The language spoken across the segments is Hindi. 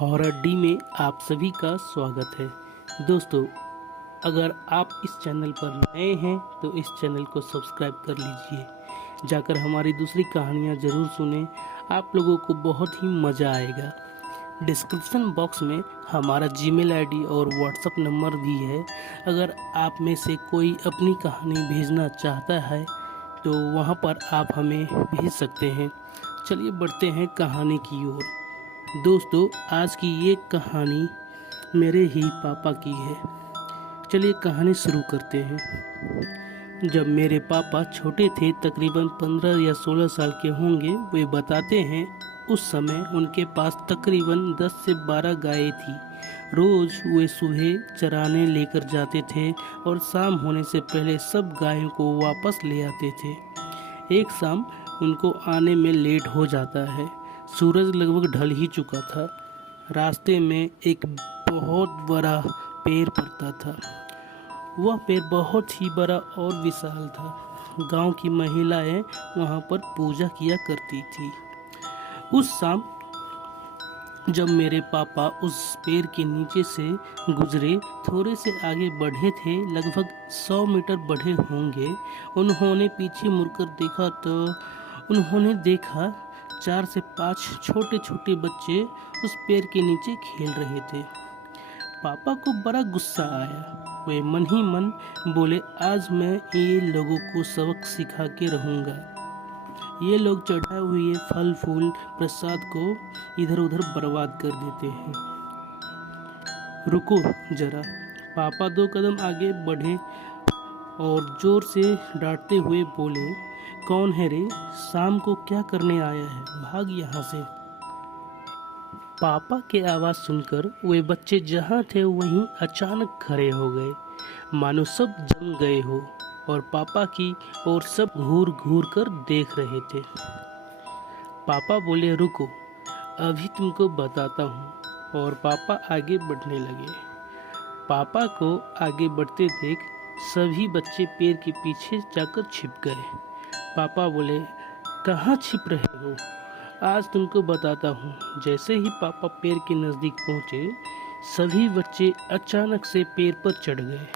हॉरर डी में आप सभी का स्वागत है। दोस्तों, अगर आप इस चैनल पर नए हैं तो इस चैनल को सब्सक्राइब कर लीजिए। जाकर हमारी दूसरी कहानियाँ ज़रूर सुनें, आप लोगों को बहुत ही मज़ा आएगा। डिस्क्रिप्शन बॉक्स में हमारा जीमेल आईडी और व्हाट्सएप नंबर भी है। अगर आप में से कोई अपनी कहानी भेजना चाहता है तो वहाँ पर आप हमें भेज सकते हैं। चलिए बढ़ते हैं कहानी की ओर। दोस्तों, आज की ये कहानी मेरे ही पापा की है। चलिए कहानी शुरू करते हैं। जब मेरे पापा छोटे थे, तकरीबन 15 या 16 साल के होंगे, वे बताते हैं उस समय उनके पास तकरीबन 10 से 12 गायें थी। रोज़ वे सुबह चराने लेकर जाते थे और शाम होने से पहले सब गायों को वापस ले आते थे। एक शाम उनको आने में लेट हो जाता है। सूरज लगभग ढल ही चुका था। रास्ते में एक बहुत बड़ा पेड़ पड़ता था। वह पेड़ बहुत ही बड़ा और विशाल था। गांव की महिलाएं वहां पर पूजा किया करती थी। उस शाम जब मेरे पापा उस पेड़ के नीचे से गुजरे, थोड़े से आगे बढ़े थे, लगभग 100 मीटर बढ़े होंगे, उन्होंने पीछे मुड़कर देखा तो उन्होंने देखा 4 से 5 छोटे छोटे बच्चे उस पेड़ के नीचे खेल रहे थे। पापा को बड़ा गुस्सा आया। वे मन ही मन बोले, आज मैं ये लोगों को सबक सिखा के रहूँगा। ये लोग चढ़ाए हुए फल फूल प्रसाद को इधर उधर बर्बाद कर देते हैं। रुको जरा। पापा 2 कदम आगे बढ़े और जोर से डांटते हुए बोले, कौन है रे? शाम को क्या करने आया है? भाग यहाँ से। पापा की आवाज़ सुनकर वे बच्चे जहाँ थे वहीं अचानक खड़े हो गए, मानो सब जम गए हो, और पापा की ओर सब घूर घूर कर देख रहे थे। पापा बोले, रुको, अभी तुमको बताता हूँ। और पापा आगे बढ़ने लगे। पापा को आगे बढ़ते देख सभी बच्चे पेड़ के पीछे जाकर छिप गए। पापा बोले, कहाँ छिप रहे हो? आज तुमको बताता हूँ। जैसे ही पापा पेड़ के नज़दीक पहुँचे, सभी बच्चे अचानक से पेड़ पर चढ़ गए।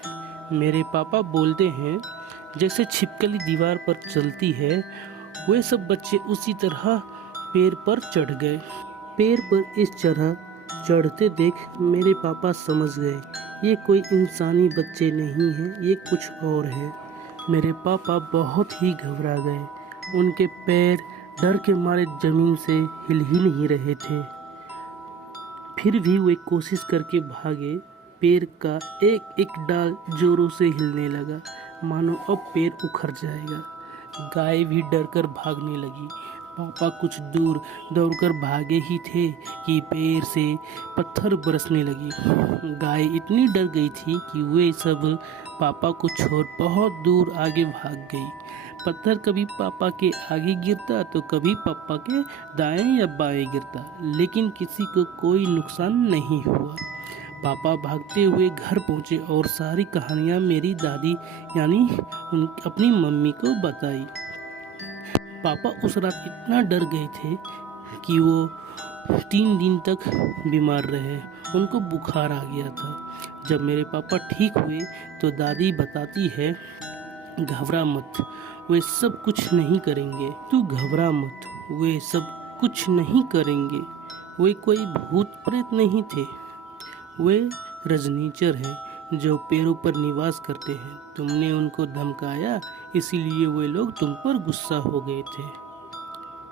मेरे पापा बोलते हैं, जैसे छिपकली दीवार पर चलती है, वे सब बच्चे उसी तरह पेड़ पर चढ़ गए। पेड़ पर इस तरह चढ़ते देख मेरे पापा समझ गए, ये कोई इंसानी बच्चे नहीं हैं, ये कुछ और है। मेरे पापा बहुत ही घबरा गए। उनके पैर डर के मारे जमीन से हिल ही नहीं रहे थे। फिर भी वे कोशिश करके भागे। पेड़ का एक एक डाल जोरों से हिलने लगा, मानो अब पेड़ उखड़ जाएगा। गाय भी डरकर भागने लगी। पापा कुछ दूर दौड़कर भागे ही थे कि पेड़ से पत्थर बरसने लगी। गाय इतनी डर गई थी कि वे सब पापा को छोड़ बहुत दूर आगे भाग गई। पत्थर कभी पापा के आगे गिरता तो कभी पापा के दाएं या बाएं गिरता, लेकिन किसी को कोई नुकसान नहीं हुआ। पापा भागते हुए घर पहुंचे और सारी कहानियाँ मेरी दादी यानी अपनी मम्मी को बताई। पापा उस रात इतना डर गए थे कि वो 3 दिन तक बीमार रहे। उनको बुखार आ गया था। जब मेरे पापा ठीक हुए तो दादी बताती है, घबरा मत, वे सब कुछ नहीं करेंगे। तू घबरा मत, वे सब कुछ नहीं करेंगे। वे कोई भूत प्रेत नहीं थे, वे रजनीचर हैं जो पेड़ों पर निवास करते हैं। तुमने उनको धमकाया, इसीलिए वे लोग तुम पर गुस्सा हो गए थे।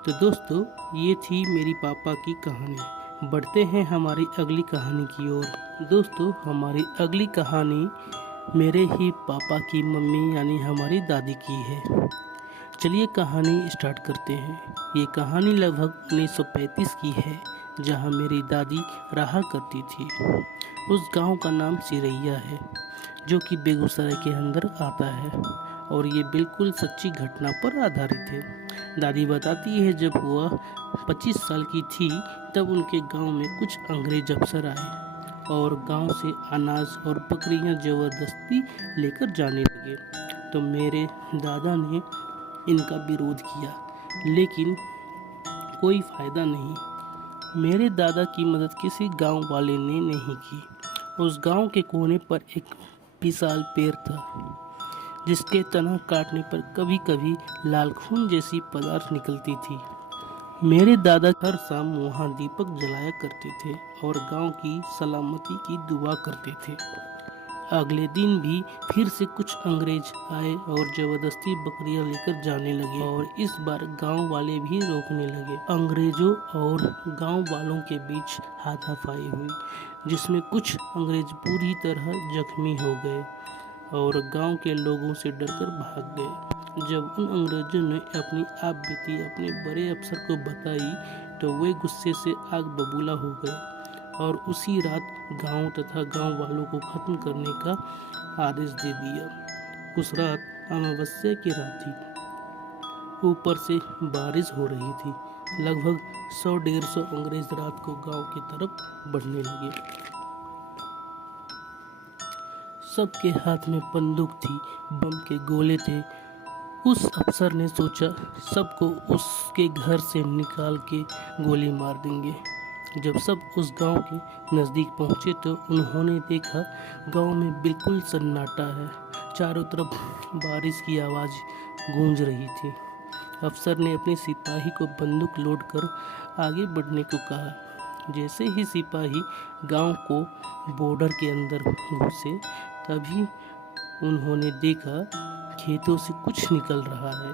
तो दोस्तों, ये थी मेरी पापा की कहानी। बढ़ते हैं हमारी अगली कहानी की ओर। दोस्तों, हमारी अगली कहानी मेरे ही पापा की मम्मी यानी हमारी दादी की है। चलिए कहानी स्टार्ट करते हैं। ये कहानी लगभग 1935 की है, जहाँ मेरी दादी रहा करती थी। उस गांव का नाम सिरैया है, जो कि बेगूसराय के अंदर आता है, और ये बिल्कुल सच्ची घटना पर आधारित है। दादी बताती है, जब वह 25 साल की थी तब उनके गांव में कुछ अंग्रेज अफसर आए और गांव से अनाज और बकरियां ज़बरदस्ती लेकर जाने लगे। तो मेरे दादा ने इनका विरोध किया, लेकिन कोई फ़ायदा नहीं। मेरे दादा की मदद किसी गांव वाले ने नहीं की। उस गांव के कोने पर एक विशाल पेड़ था जिसके तना काटने पर कभी कभी लाल खून जैसी पदार्थ निकलती थी। मेरे दादा हर शाम वहां दीपक जलाया करते थे और गांव की सलामती की दुआ करते थे। अगले दिन भी फिर से कुछ अंग्रेज आए और जबरदस्ती बकरियां लेकर जाने लगे और इस बार गांव वाले भी रोकने लगे। अंग्रेजों और गांव वालों के बीच हाथापाई हुई जिसमें कुछ अंग्रेज पूरी तरह जख्मी हो गए और गांव के लोगों से डरकर भाग गए। जब उन अंग्रेजों ने अपनी आपबीती अपने बड़े अफसर को बताई तो वे गुस्से से आग बबूला हो गए और उसी रात गांव तथा गांव वालों को खत्म करने का आदेश दे दिया। उस रात अमावस्या की रात थी। ऊपर से बारिश हो रही थी। लगभग 100-150 अंग्रेज रात को गांव की तरफ बढ़ने लगे। सबके हाथ में बंदूक थी, बम के गोले थे। उस अफसर ने सोचा सबको उसके घर से निकाल के गोली मार देंगे। जब सब उस गांव के नज़दीक पहुंचे तो उन्होंने देखा गांव में बिल्कुल सन्नाटा है। चारों तरफ बारिश की आवाज़ गूंज रही थी। अफसर ने अपने सिपाही को बंदूक लोड कर आगे बढ़ने को कहा। जैसे ही सिपाही गांव को बॉर्डर के अंदर घुसे तभी उन्होंने देखा खेतों से कुछ निकल रहा है।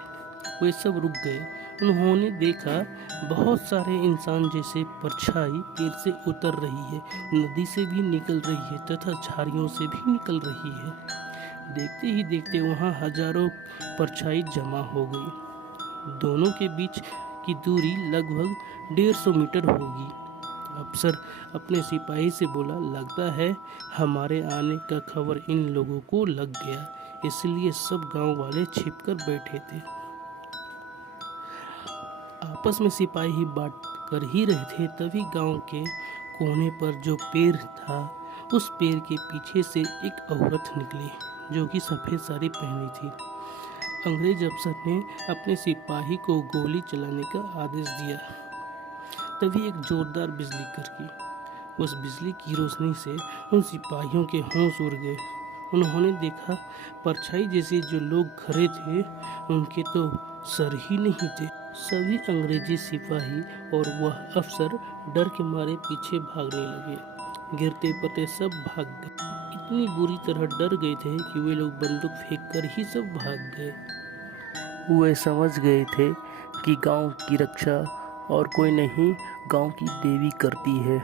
वे सब रुक गए। उन्होंने देखा बहुत सारे इंसान जैसे परछाई पेड़ से उतर रही है, नदी से भी निकल रही है तथा झाड़ियों से भी निकल रही है। देखते ही देखते वहाँ हजारों परछाई जमा हो गई। दोनों के बीच की दूरी लगभग 150 मीटर होगी। अफसर अपने सिपाही से बोला, लगता है हमारे आने का खबर इन लोगों को लग गया, इसलिए सब गांव वाले छिपकर बैठे थे। आपस में सिपाही बात कर ही रहे थे तभी गांव के कोने पर जो पेड़ था उस पेड़ के पीछे से एक औरत निकली जो कि सफ़ेद साड़ी पहनी थी। अंग्रेज अफसर ने अपने सिपाही को गोली चलाने का आदेश दिया। तभी एक जोरदार बिजली कड़की। उस बिजली की रोशनी से उन सिपाहियों के होश उड़ गए। उन्होंने देखा परछाई जैसे जो लोग खड़े थे उनके तो सर ही नहीं थे। सभी अंग्रेजी सिपाही और वह अफसर डर के मारे पीछे भागने लगे। गिरते पड़ते सब भाग गए। इतनी बुरी तरह डर गए थे कि वे लोग बंदूक फेंक कर ही सब भाग गए। वे समझ गए थे कि गांव की रक्षा और कोई नहीं गांव की देवी करती है।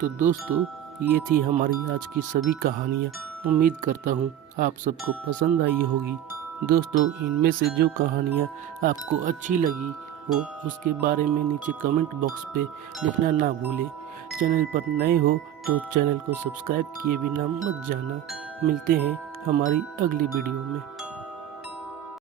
तो दोस्तों, ये थी हमारी आज की सभी कहानियाँ। उम्मीद करता हूँ आप सबको पसंद आई होगी। दोस्तों, इनमें से जो कहानियाँ आपको अच्छी लगी हो उसके बारे में नीचे कमेंट बॉक्स पे लिखना ना भूलें। चैनल पर नए हो तो चैनल को सब्सक्राइब किए बिना मत जाना। मिलते हैं हमारी अगली वीडियो में।